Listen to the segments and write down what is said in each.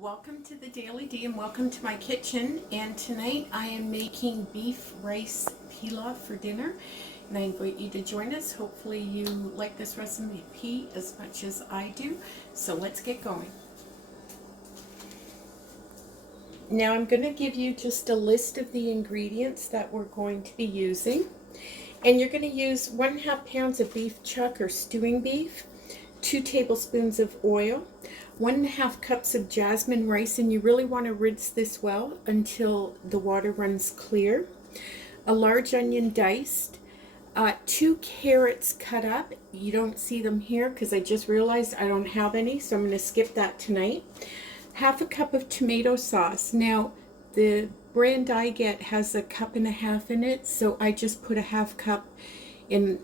Welcome to the Daily D and welcome to my kitchen. And tonight I am making beef rice pilaf for dinner, and I invite you to join us. Hopefully you like this recipe as much as I do. So let's get going. Now I'm going to give you just a list of the ingredients that we're going to be using. And you're going to use 1.5 pounds of beef chuck or stewing beef, 2 tablespoons of oil, 1.5 cups of jasmine rice, and you really want to rinse this well until the water runs clear, a large onion diced, 2 carrots cut up. You don't see them here because I just realized I don't have any, so I'm going to skip that tonight. 1/2 cup of tomato sauce. Now the brand I get has 1.5 cups in it, so I just put 1/2 cup in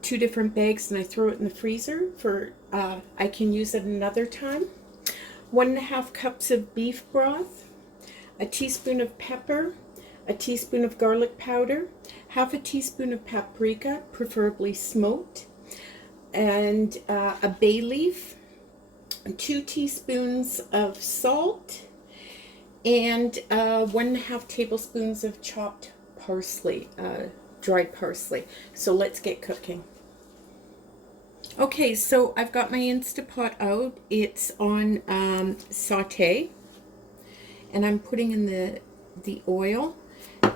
2 different bags and I throw it in the freezer for I can use it another time. 1.5 cups of beef broth, a teaspoon of pepper, a teaspoon of garlic powder, 1/2 teaspoon of paprika, preferably smoked, and a bay leaf, 2 teaspoons of salt, and 1.5 tablespoons of chopped parsley, dried parsley. So let's get cooking. Okay, so I've got my Instapot out. It's on saute, and I'm putting in the oil,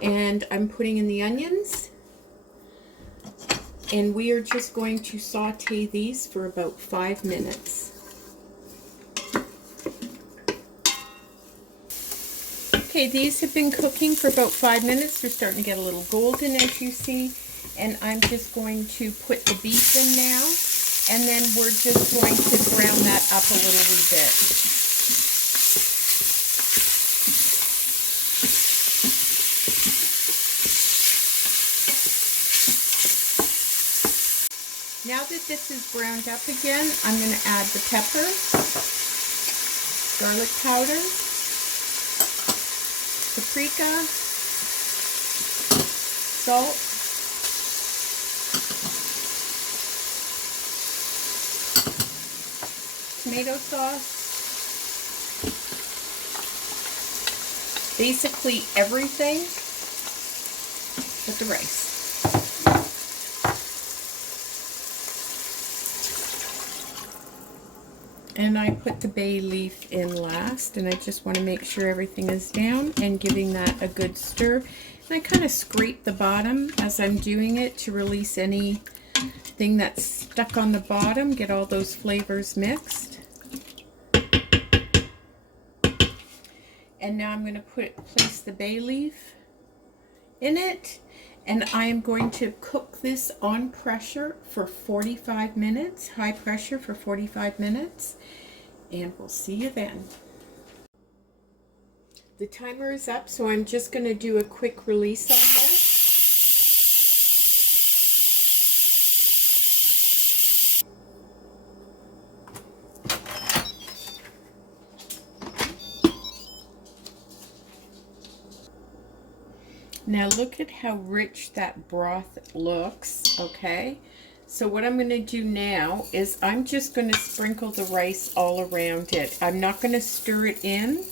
and I'm putting in the onions, and we are just going to saute these for about 5 minutes. Okay, these have been cooking for about 5 minutes. They're starting to get a little golden, as you see, and I'm just going to put the beef in now, and then we're just going to brown that up a little wee bit. Now that this is browned up again, I'm going to add the pepper, garlic powder, paprika, salt, tomato sauce, basically everything but the rice. And I put the bay leaf in last, and I just want to make sure everything is down and giving that a good stir. And I kind of scrape the bottom as I'm doing it to release anything that's stuck on the bottom, get all those flavors mixed. And now I'm going to place the bay leaf in it, and I'm going to cook this on pressure for 45 minutes, high pressure for 45 minutes, and we'll see you then. The timer is up, so I'm just going to do a quick release on this. Now look at how rich that broth looks, okay? So what I'm going to do now is I'm just going to sprinkle the rice all around it. I'm not going to stir it in.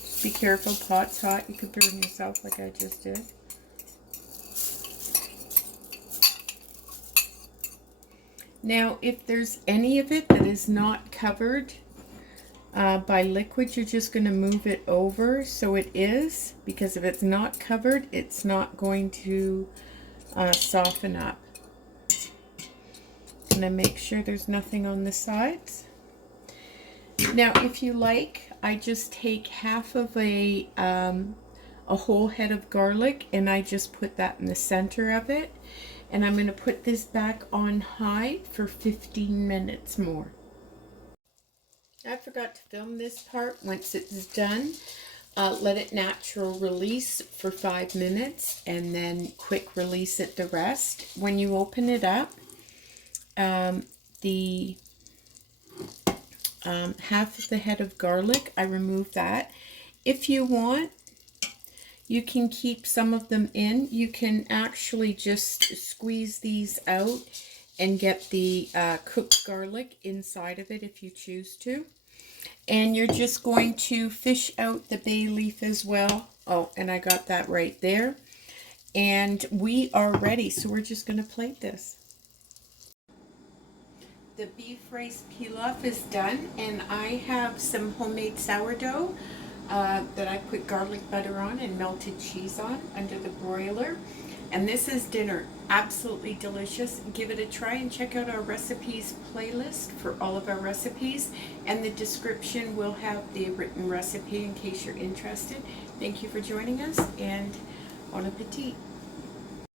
Just be careful, pot's hot. You could burn yourself like I just did. Now if there's any of it that is not covered by liquid, you're just going to move it over so it is, because if it's not covered, it's not going to soften up. And I make sure there's nothing on the sides. Now if you like, I just take half of a whole head of garlic, and I just put that in the center of it, and I'm going to put this back on high for 15 minutes more. I forgot to film this part. Once it's done, let it natural release for 5 minutes, and then quick release it the rest. When you open it up, the half of the head of garlic, I remove that. If you want, you can keep some of them in. You can actually just squeeze these out and get the cooked garlic inside of it if you choose to. And you're just going to fish out the bay leaf as well. Oh, and I got that right there. And we are ready, so we're just going to plate this. The beef rice pilaf is done, and I have some homemade sourdough that I put garlic butter on and melted cheese on under the broiler. And this is dinner. Absolutely delicious. Give it a try and check out our recipes playlist for all of our recipes. And the description will have the written recipe in case you're interested. Thank you for joining us, and bon appetit.